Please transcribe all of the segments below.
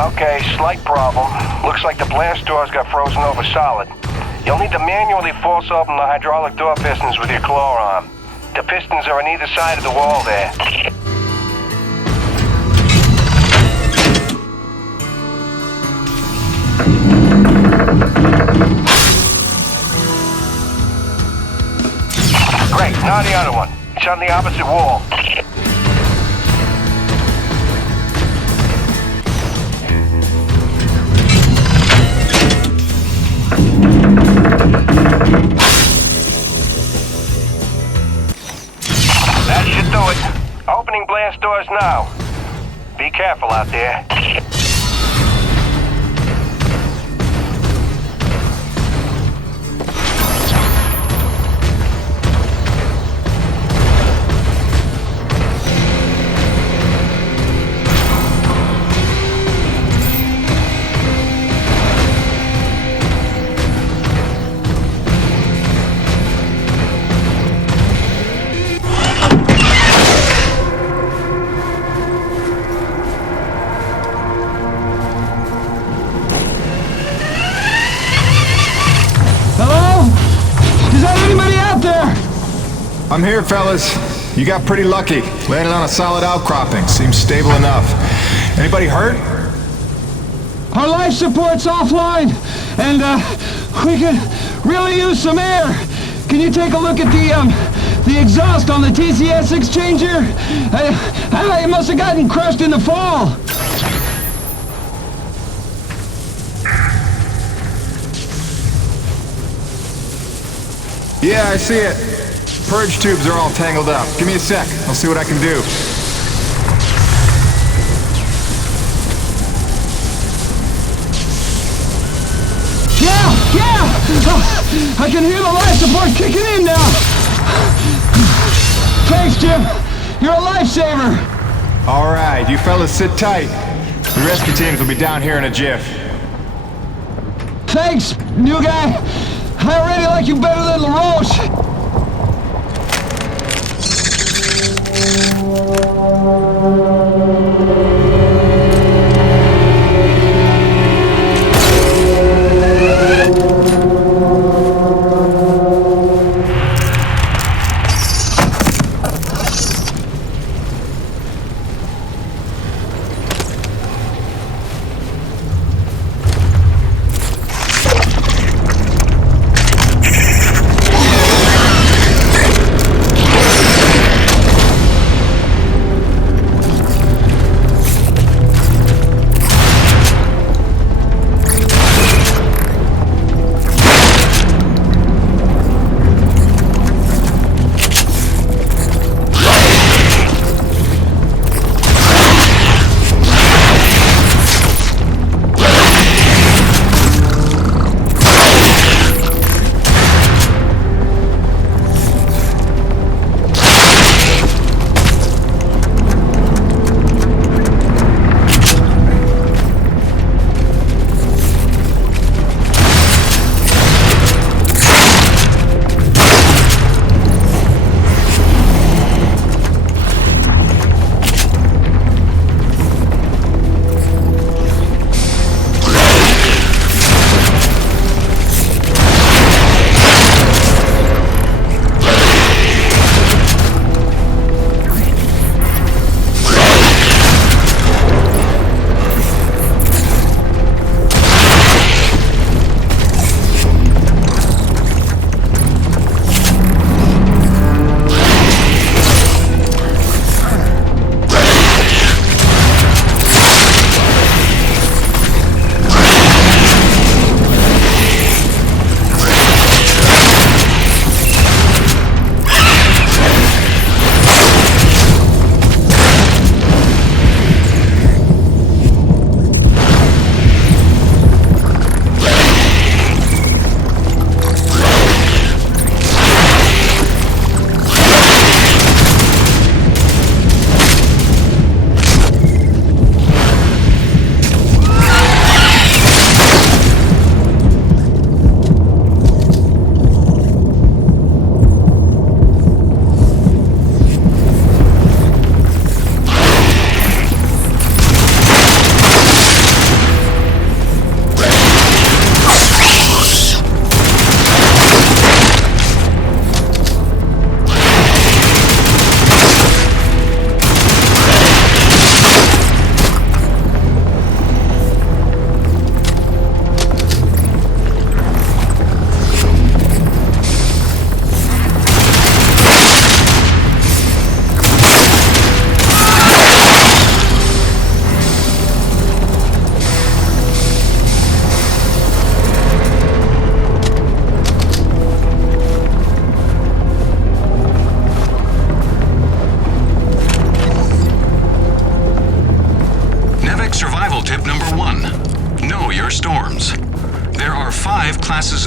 Okay, slight problem. Looks like the blast doors got frozen over solid. You'll need to manually force open the hydraulic door pistons with your claw arm. The pistons are on either side of the wall there. Great, now the other one. It's on the opposite wall. That should do it. Opening blast doors now. Be careful out there. I'm here, fellas. You got pretty lucky. Landed on a solid outcropping. Seems stable enough. Anybody hurt? Our life support's offline, and we could really use some air. Can you take a look at the exhaust on the TCS exchanger? It must have gotten crushed in the fall. Yeah, I see it. Purge tubes are all tangled up. Give me a sec. I'll see what I can do. Yeah! I can hear the life support kicking in now. Thanks, Jim. You're a lifesaver. All right, you fellas sit tight. The rescue teams will be down here in a jiff. Thanks, new guy. I already like you better than LaRoche.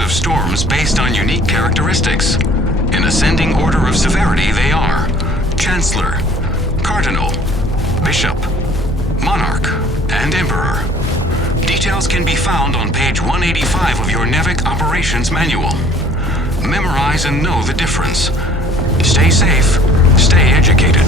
of storms based on unique characteristics. In ascending order of severity, they are Chancellor, Cardinal, Bishop, Monarch, and Emperor. Details can be found on page 185 of your NEVIC Operations Manual. Memorize and know the difference. Stay safe, stay educated.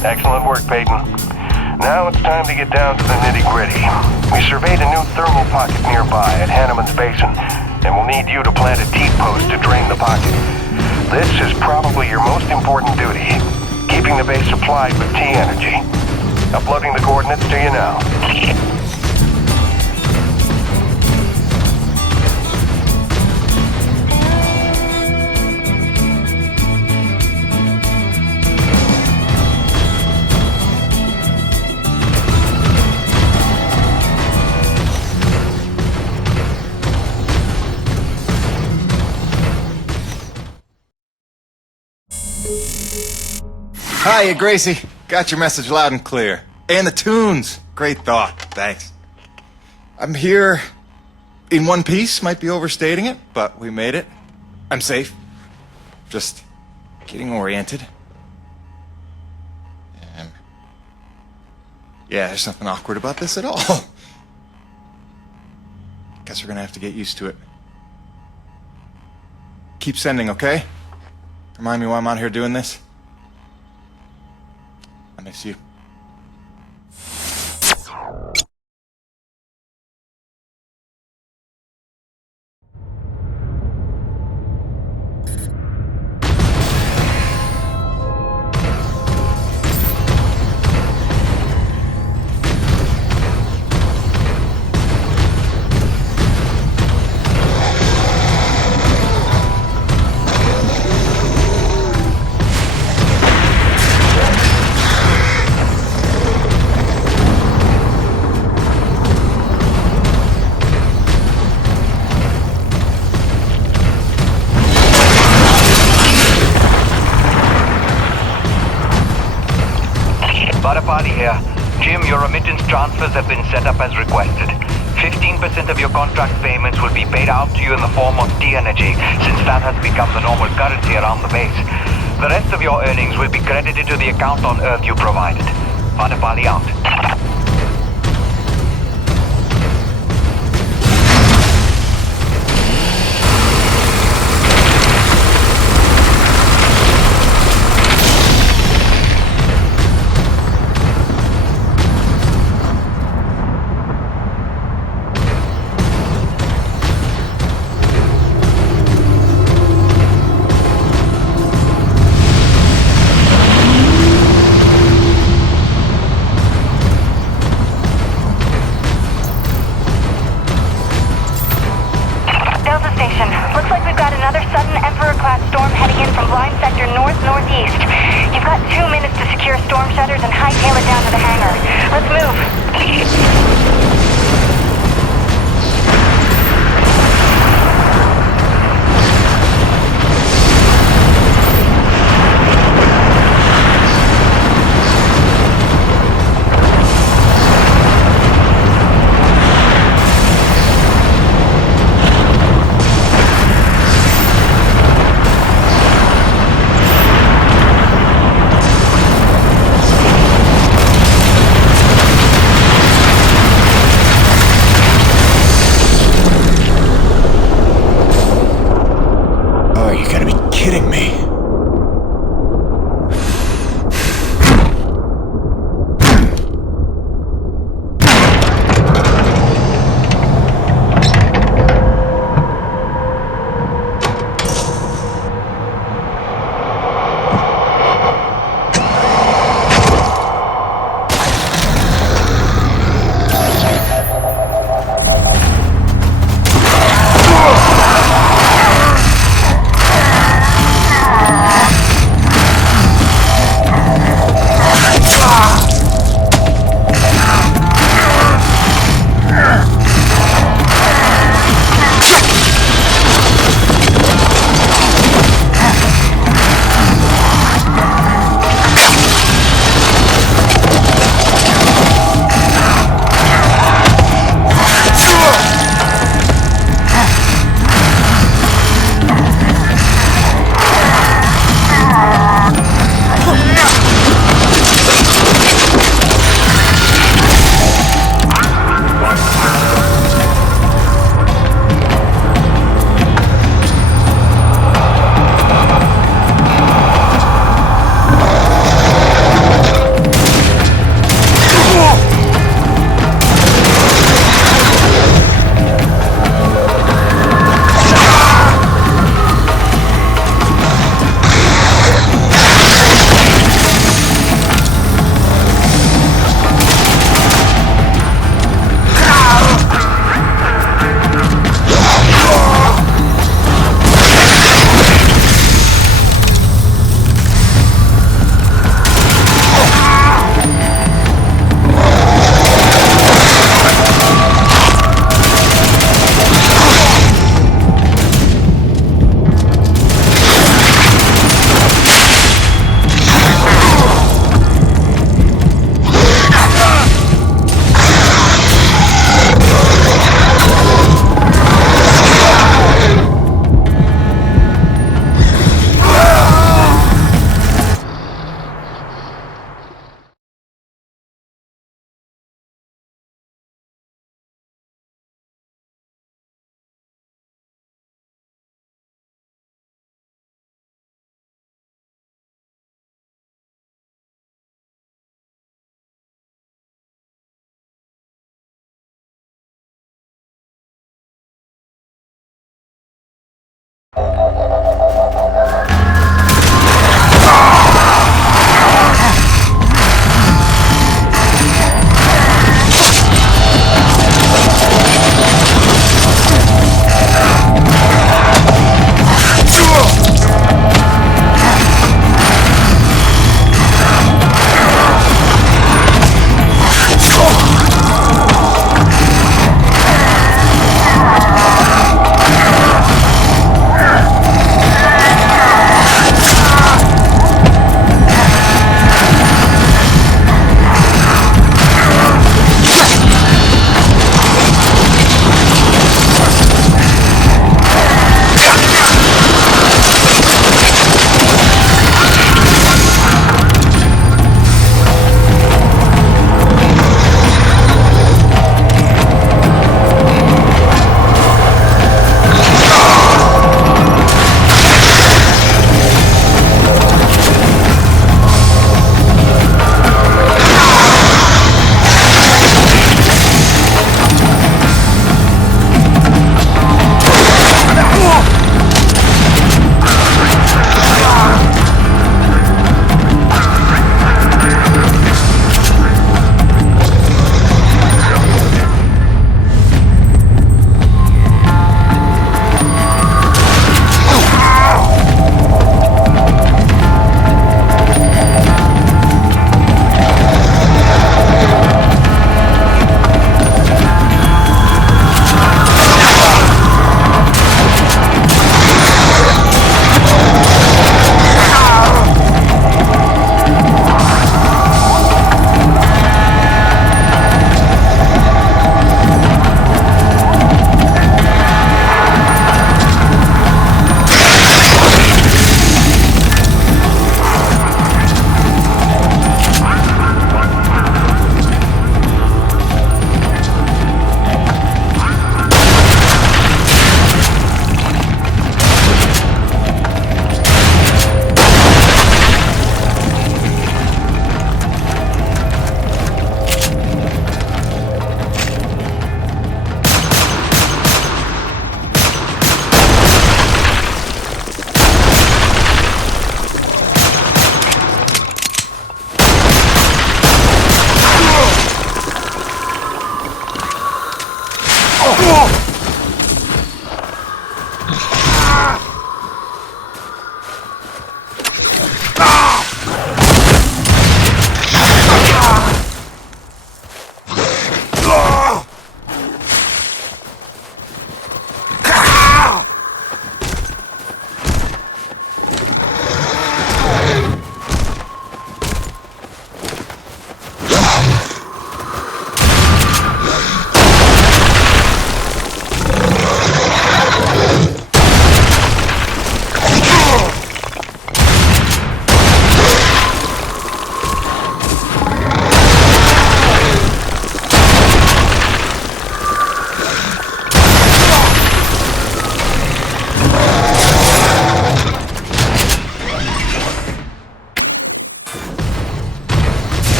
Excellent work, Peyton. Now it's time to get down to the nitty-gritty. We surveyed a new thermal pocket nearby at Hanneman's Basin, and we'll need you to plant a T-post to drain the pocket. This is probably your most important duty, keeping the base supplied with T-energy. Uploading the coordinates to you now. Hiya, Gracie. Got your message loud and clear. And the tunes. Great thought. Thanks. I'm here in one piece. Might be overstating it, but we made it. I'm safe. Just getting oriented. Yeah, there's nothing awkward about this at all. Guess we're gonna have to get used to it. Keep sending, okay? Remind me why I'm out here doing this. I miss you. Party here. Jim, your remittance transfers have been set up as requested. 15% of your contract payments will be paid out to you in the form of T-energy, since that has become the normal currency around the base. The rest of your earnings will be credited to the account on Earth you provided. Vadapali out.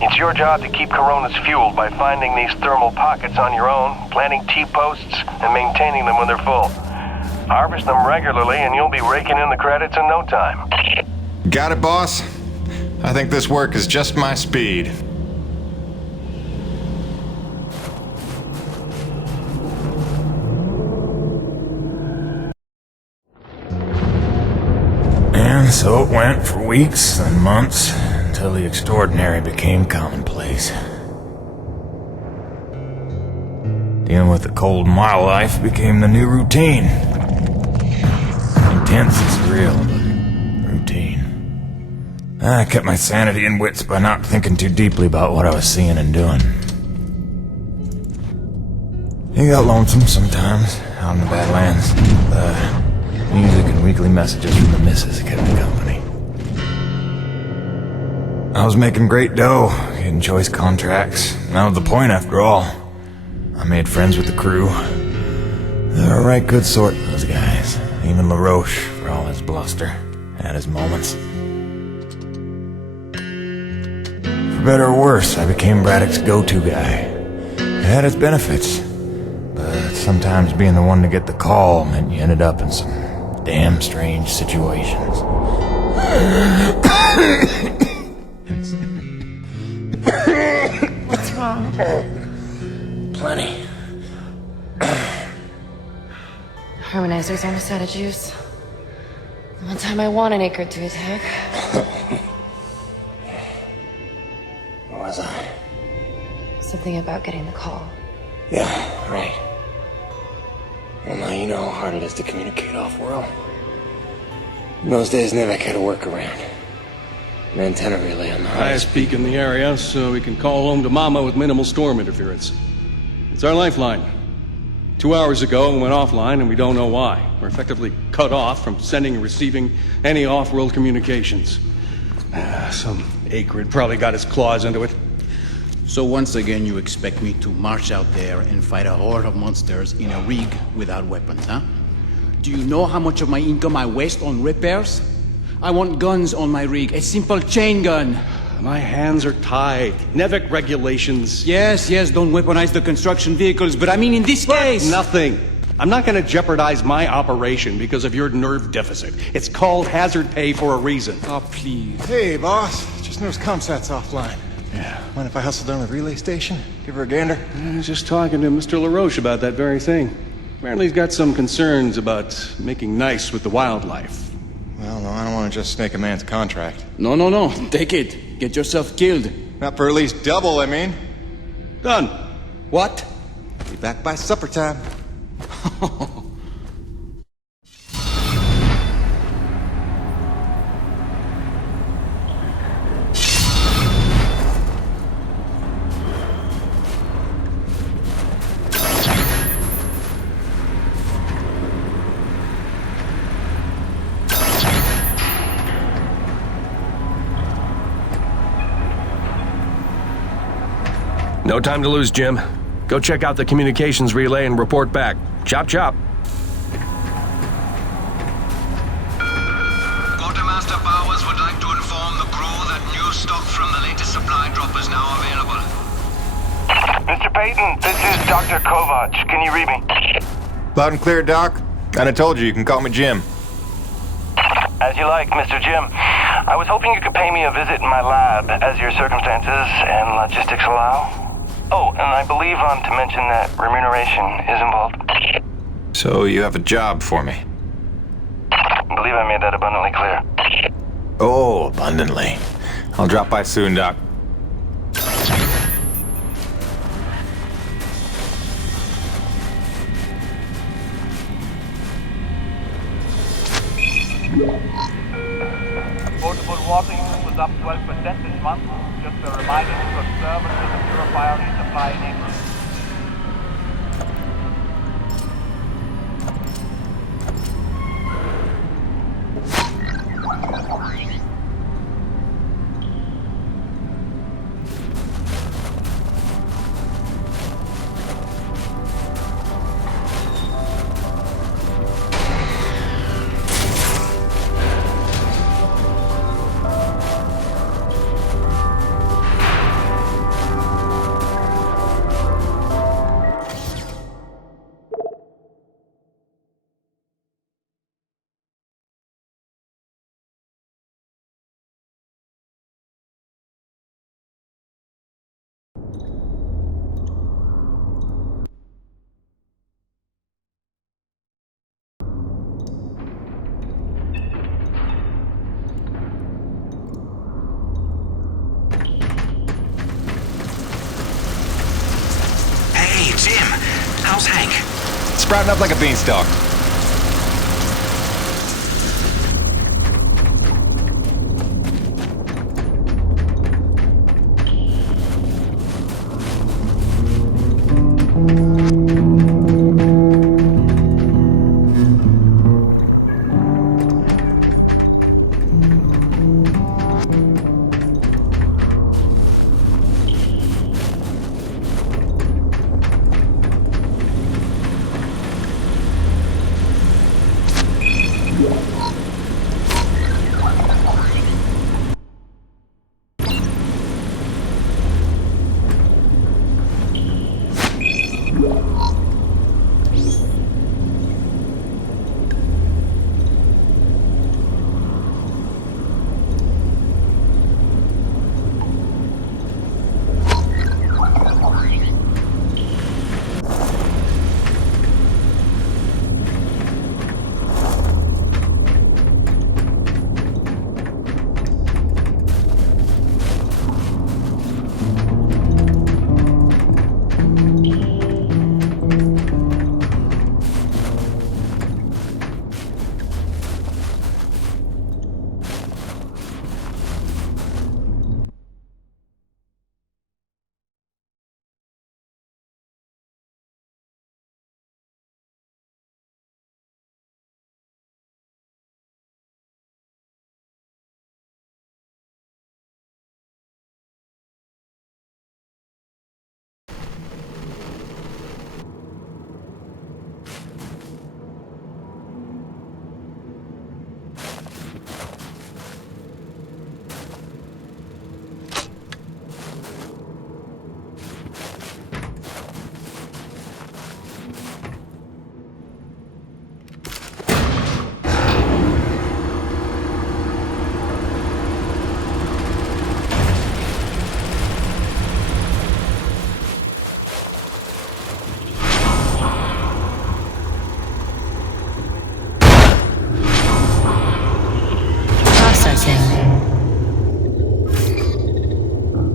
It's your job to keep Coronas fueled by finding these thermal pockets on your own, planting T-posts, and maintaining them when they're full. Harvest them regularly and you'll be raking in the credits in no time. Got it, boss? I think this work is just my speed. And so it went for weeks and months until the extraordinary became commonplace. Dealing with the cold mile life became the new routine. Intense and surreal, but routine. I kept my sanity and wits by not thinking too deeply about what I was seeing and doing. It got lonesome sometimes, out in the Badlands. Music and weekly messages from the missus kept me company. I was making great dough, getting choice contracts. That was the point, after all. I made friends with the crew. They're a right good sort, those guys. Even LaRoche, for all his bluster, had his moments. For better or worse, I became Braddock's go-to guy. It had its benefits, but sometimes being the one to get the call meant you ended up in some damn strange situations. What's wrong? Plenty. Harmonizer's almost out of juice. The one time I want an acre to attack. What was I? Something about getting the call. Yeah, right. Well, now you know how hard it is to communicate off-world. In those days, Nivek had a workaround. An antenna relay on the Highest peak in the area, so we can call home to Mama with minimal storm interference. It's our lifeline. 2 hours ago, it went offline, and we don't know why. We're effectively cut off from sending and receiving any off-world communications. Some acrid probably got his claws into it. So once again, you expect me to march out there and fight a horde of monsters in a rig without weapons, huh? Do you know how much of my income I waste on repairs? I want guns on my rig, a simple chain gun. My hands are tied. Nevik regulations. Yes, don't weaponize the construction vehicles, but I mean in this case... Nothing. I'm not going to jeopardize my operation because of your nerve deficit. It's called hazard pay for a reason. Oh, please. Hey, boss. Just noticed ComSat's offline. Yeah. Mind if I hustle down to the relay station? Give her a gander? I was just talking to Mr. LaRoche about that very thing. Apparently he's got some concerns about making nice with the wildlife. Well, no, I don't want to just snake a man's contract. No. Take it. Get yourself killed. Not for at least double, I mean. Done. What? Be back by supper time. No time to lose, Jim. Go check out the communications relay and report back. Chop, chop. Quartermaster Powers would like to inform the crew that new stock from the latest supply drop is now available. Mr. Payton, this is Dr. Kovac. Can you read me? Loud and clear, Doc. And I told you can call me Jim. As you like, Mr. Jim. I was hoping you could pay me a visit in my lab as your circumstances and logistics allow. Oh, and I believe I'm to mention that remuneration is involved. So you have a job for me? I believe I made that abundantly clear. Oh, abundantly. I'll drop by soon, Doc. Portable water use was up 12% this month. Just a reminder to conserve until the purifier resupply in April. How's Hank? Sprouting up like a beanstalk.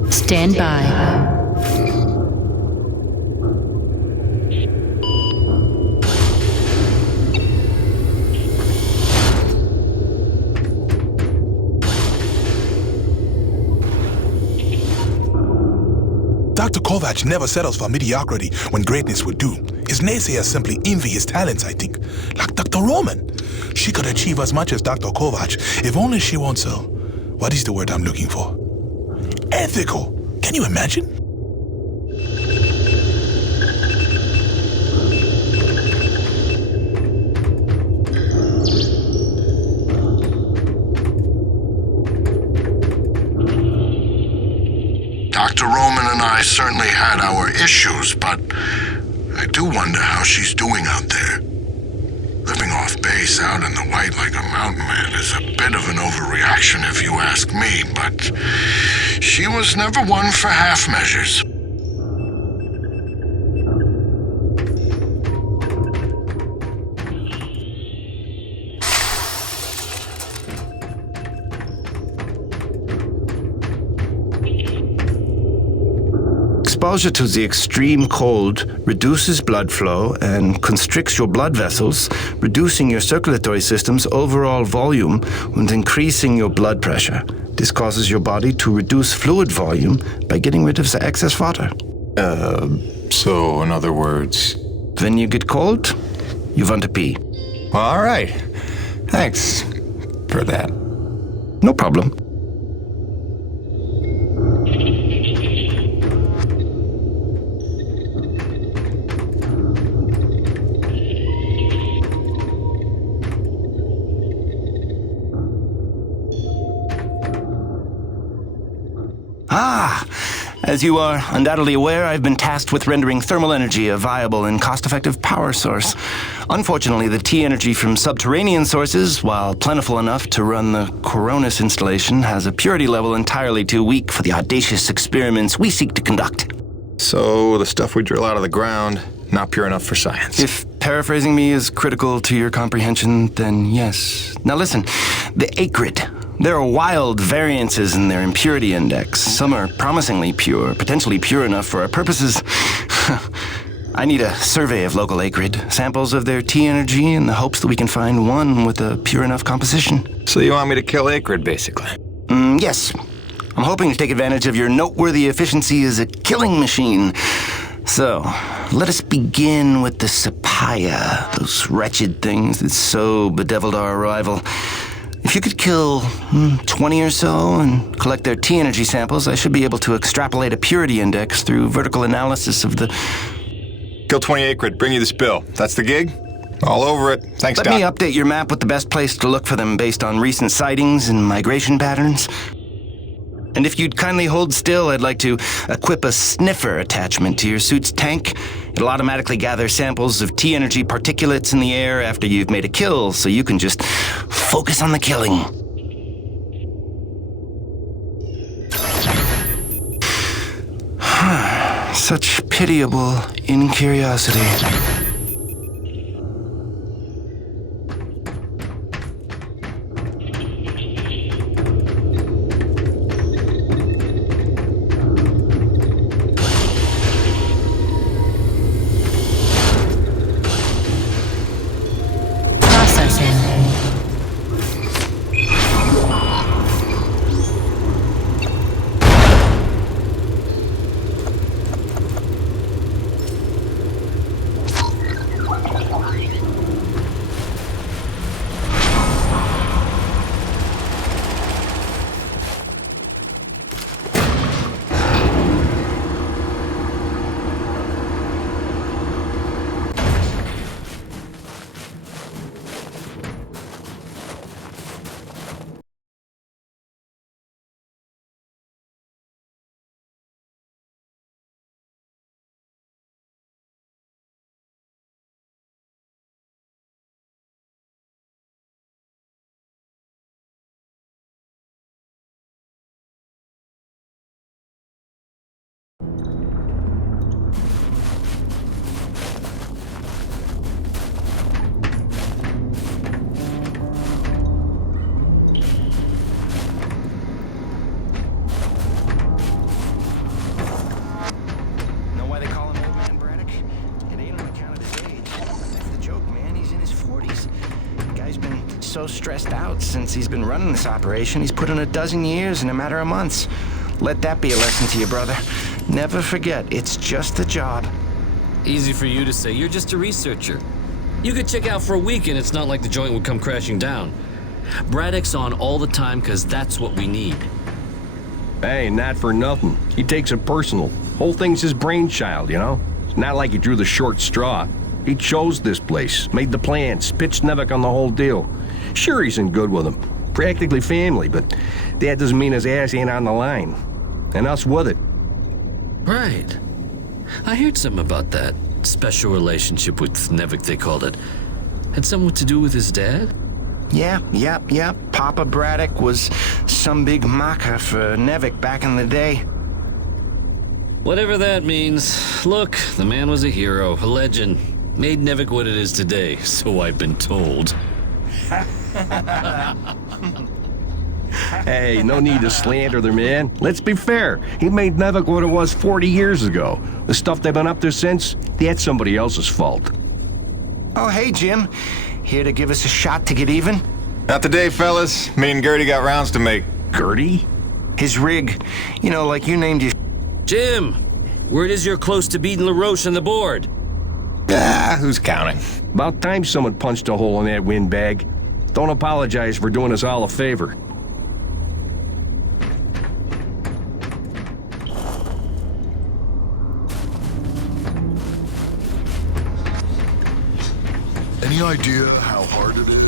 Stand by. Dr. Kovac never settles for mediocrity when greatness would do. His naysayers simply envy his talents, I think. Like Dr. Roman. She could achieve as much as Dr. Kovac if only she wants so. What is the word I'm looking for? Ethical. Can you imagine? Dr. Roman and I certainly had our issues, but I do wonder how she's doing out there. Living off base out in the white like a mountain man is a bit of an overreaction if you ask me, but she was never one for half measures. Exposure to the extreme cold reduces blood flow and constricts your blood vessels, reducing your circulatory system's overall volume and increasing your blood pressure. This causes your body to reduce fluid volume by getting rid of the excess water. So in other words... When you get cold, you want to pee. All right. Thanks for that. No problem. As you are undoubtedly aware, I've been tasked with rendering thermal energy a viable and cost-effective power source. Unfortunately, the T-energy from subterranean sources, while plentiful enough to run the Coronis installation, has a purity level entirely too weak for the audacious experiments we seek to conduct. So the stuff we drill out of the ground, not pure enough for science. If paraphrasing me is critical to your comprehension, then yes. Now listen, the acrid. There are wild variances in their impurity index. Some are promisingly pure, potentially pure enough for our purposes. I need a survey of local acrid, samples of their T-energy in the hopes that we can find one with a pure enough composition. So you want me to kill acrid, basically? Yes. I'm hoping to take advantage of your noteworthy efficiency as a killing machine. So, let us begin with the Sapaya, those wretched things that so bedeviled our arrival. If you could kill 20 or so and collect their T-energy samples, I should be able to extrapolate a purity index through vertical analysis of the... Kill 20 acrid, bring you this bill. That's the gig? All over it. Thanks, Let Doc. me update your map with the best place to look for them based on recent sightings and migration patterns. And if you'd kindly hold still, I'd like to equip a sniffer attachment to your suit's tank. It'll automatically gather samples of T-energy particulates in the air after you've made a kill, so you can just focus on the killing. Such pitiable incuriosity. So stressed out since he's been running this operation. He's put in a dozen years in a matter of months. Let that be a lesson to you, brother. Never forget, it's just a job. Easy for you to say. You're just a researcher. You could check out for a week and it's not like the joint would come crashing down. Braddock's on all the time because that's what we need. Hey, not for nothing. He takes it personal. Whole thing's his brainchild, you know? It's not like he drew the short straw. He chose this place, made the plans, pitched Nevik on the whole deal. Sure, he's in good with him. Practically family, but that doesn't mean his ass ain't on the line. And us with it. Right. I heard something about that special relationship with Nevik, they called it. Had something to do with his dad? Yeah. Papa Braddock was some big maca for Nevik back in the day. Whatever that means. Look, the man was a hero, a legend. Made Nevik what it is today, so I've been told. Hey, no need to slander the man. Let's be fair. He made Nevik what it was 40 years ago. The stuff they've been up to since, that's somebody else's fault. Oh, hey, Jim. Here to give us a shot to get even? Not today, fellas. Me and Gertie got rounds to make. Gertie? His rig. You know, like you named your... Jim! Word is you're close to beating LaRoche on the board. Who's counting? About time someone punched a hole in that windbag. Don't apologize for doing us all a favor. Any idea how hard it is?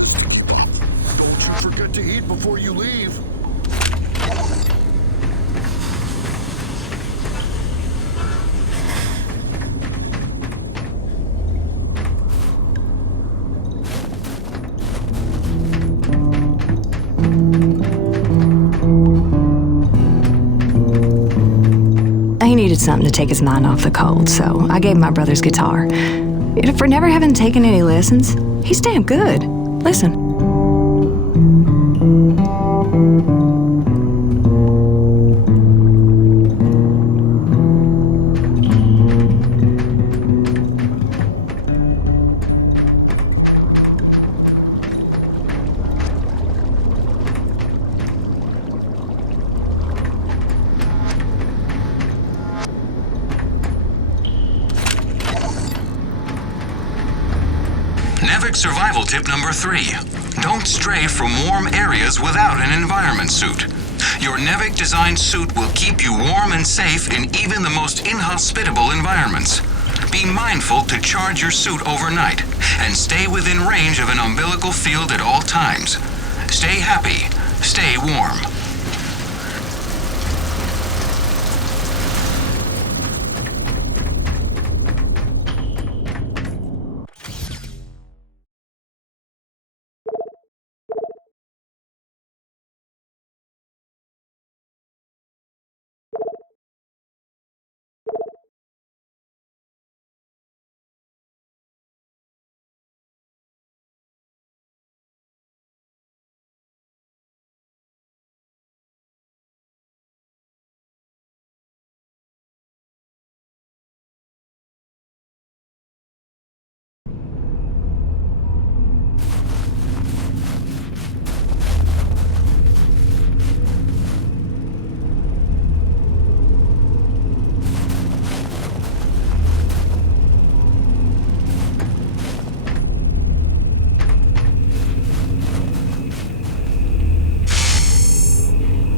Don't you forget to eat before you leave. He needed something to take his mind off the cold, so I gave him my brother's guitar. For never having taken any lessons, he's damn good. Listen. NEVIC survival tip number 3. Don't stray from warm areas without an environment suit. Your NEVIC designed suit will keep you warm and safe in even the most inhospitable environments. Be mindful to charge your suit overnight and stay within range of an umbilical field at all times. Stay happy, stay warm.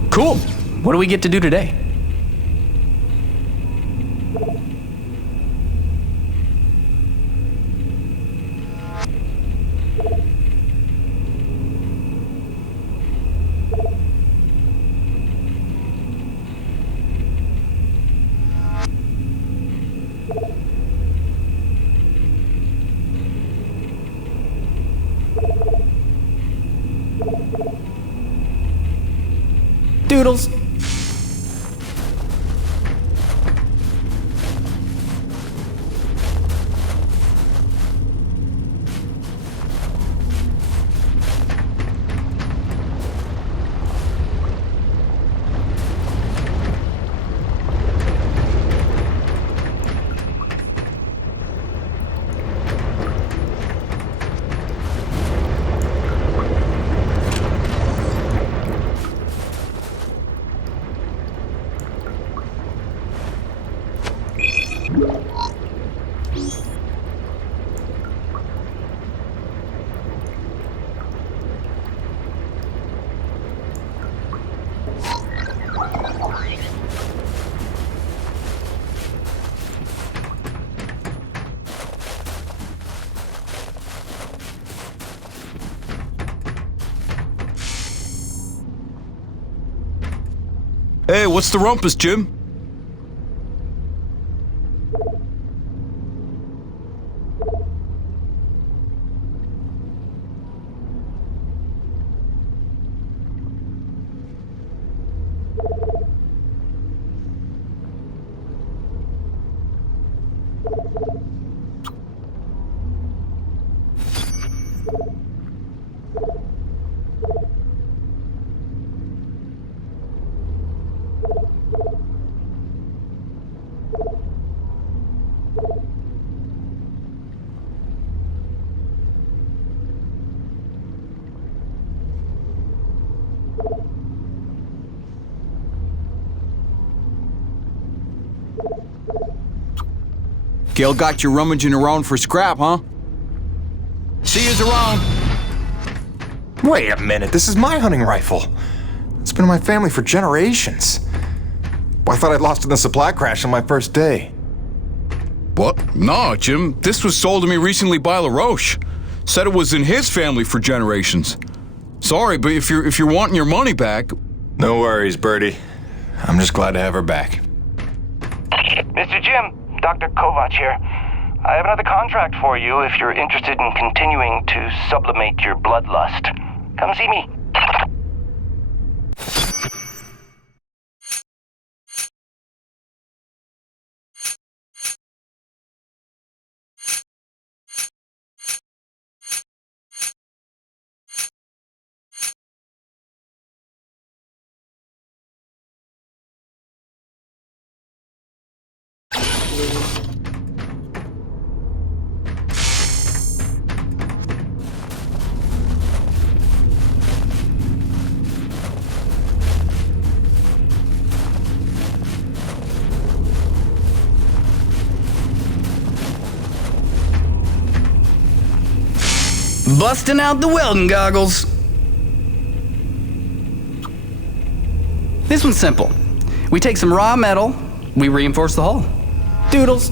Cool. What do we get to do today? Doodles. Hey, what's the rumpus, Jim? Gail got you rummaging around for scrap, huh? See yous around. Wait a minute, this is my hunting rifle. It's been in my family for generations. Well, I thought I'd lost it in the supply crash on my first day. What? No, Jim. This was sold to me recently by LaRoche. Said it was in his family for generations. Sorry, but if you're wanting your money back... No worries, Birdie. I'm just glad to have her back. Mr. Jim, Dr. Kovac here. I have another contract for you if you're interested in continuing to sublimate your bloodlust. Come see me. Busting out the welding goggles. This one's simple. We take some raw metal, we reinforce the hull. Doodles.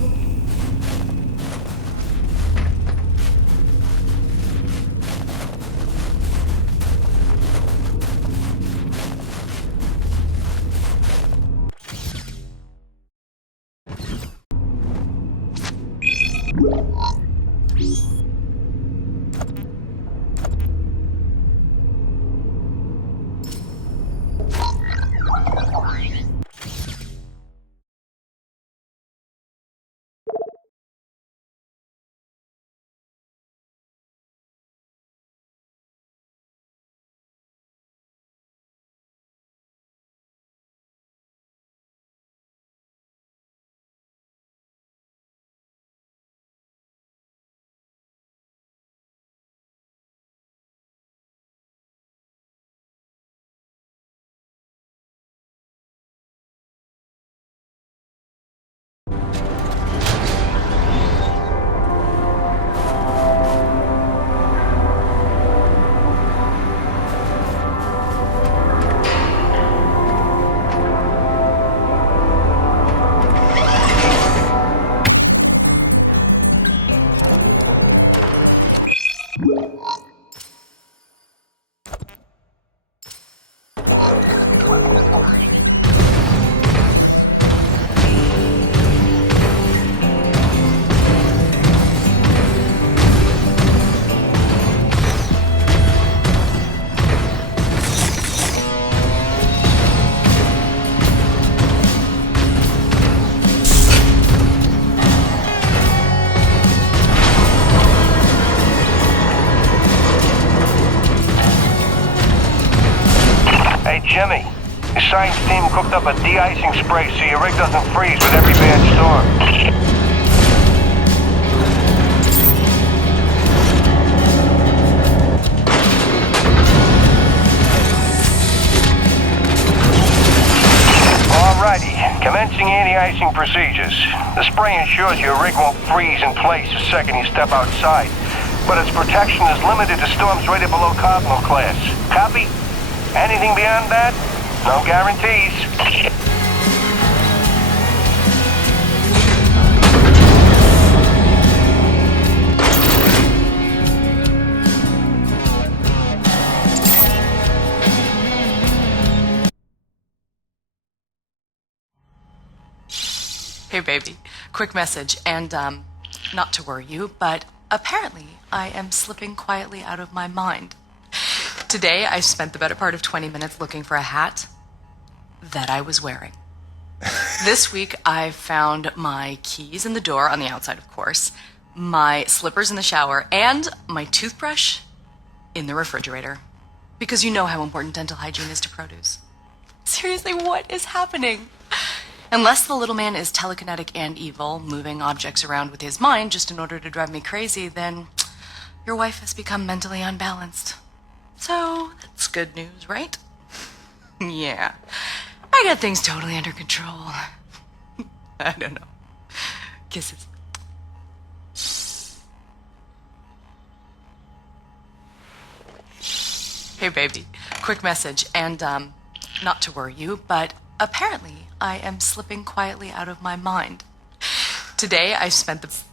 Jimmy, the science team cooked up a de-icing spray so your rig doesn't freeze with every bad storm. Alrighty, commencing anti-icing procedures. The spray ensures your rig won't freeze in place the second you step outside, but its protection is limited to storms rated below Cardinal class. Copy? Anything beyond that? No guarantees. Hey, baby. Quick message, and, not to worry you, but apparently I am slipping quietly out of my mind. Today, I spent the better part of 20 minutes looking for a hat that I was wearing. This week, I found my keys in the door, on the outside, of course, my slippers in the shower, and my toothbrush in the refrigerator. Because you know how important dental hygiene is to produce. Seriously, what is happening? Unless the little man is telekinetic and evil, moving objects around with his mind just in order to drive me crazy, then your wife has become mentally unbalanced. So, that's good news, right? Yeah. I got things totally under control. I don't know. Kisses. Hey, baby. Quick message, and, not to worry you, but apparently I am slipping quietly out of my mind. Today, I spent the...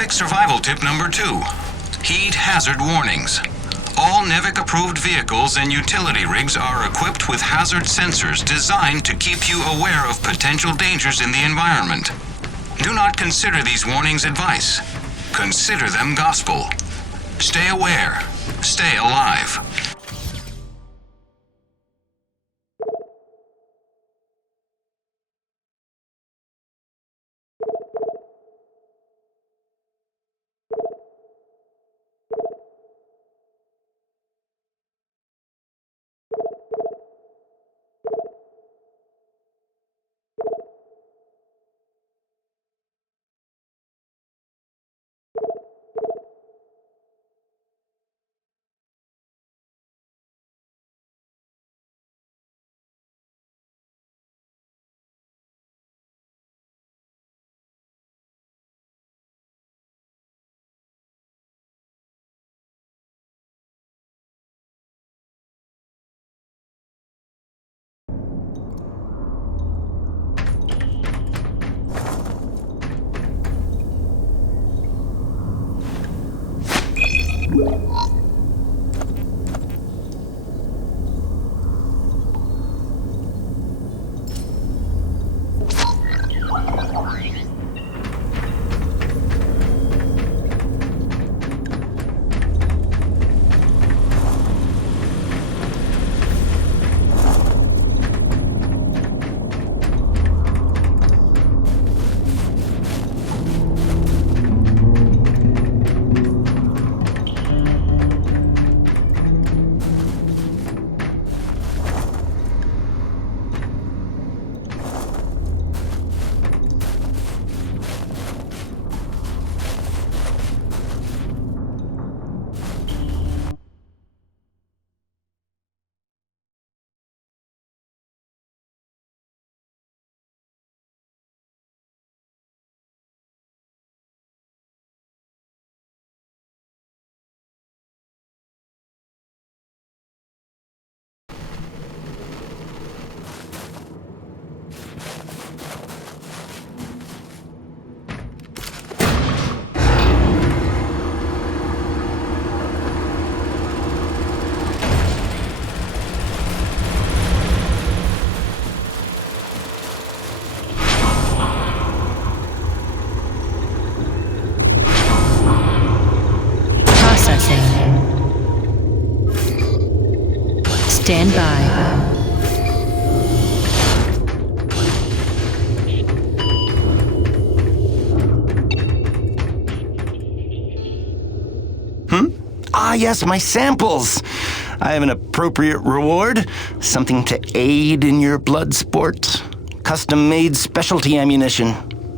NEVIC survival tip number 2. Heed hazard warnings. All NEVIC-approved vehicles and utility rigs are equipped with hazard sensors designed to keep you aware of potential dangers in the environment. Do not consider these warnings advice. Consider them gospel. Stay aware. Stay alive. Stand by. Ah, yes, my samples. I have an appropriate reward. Something to aid in your blood sport. Custom-made specialty ammunition.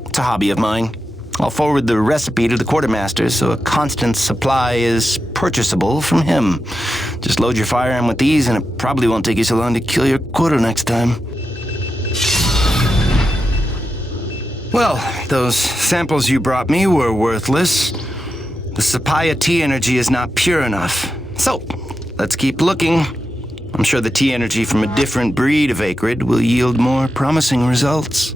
It's a hobby of mine. I'll forward the recipe to the quartermaster so a constant supply is purchasable from him. Just load your firearm with these and it probably won't take you so long to kill your quota next time. Well, those samples you brought me were worthless. The Sapaya T energy is not pure enough. So, let's keep looking. I'm sure the T energy from a different breed of acrid will yield more promising results.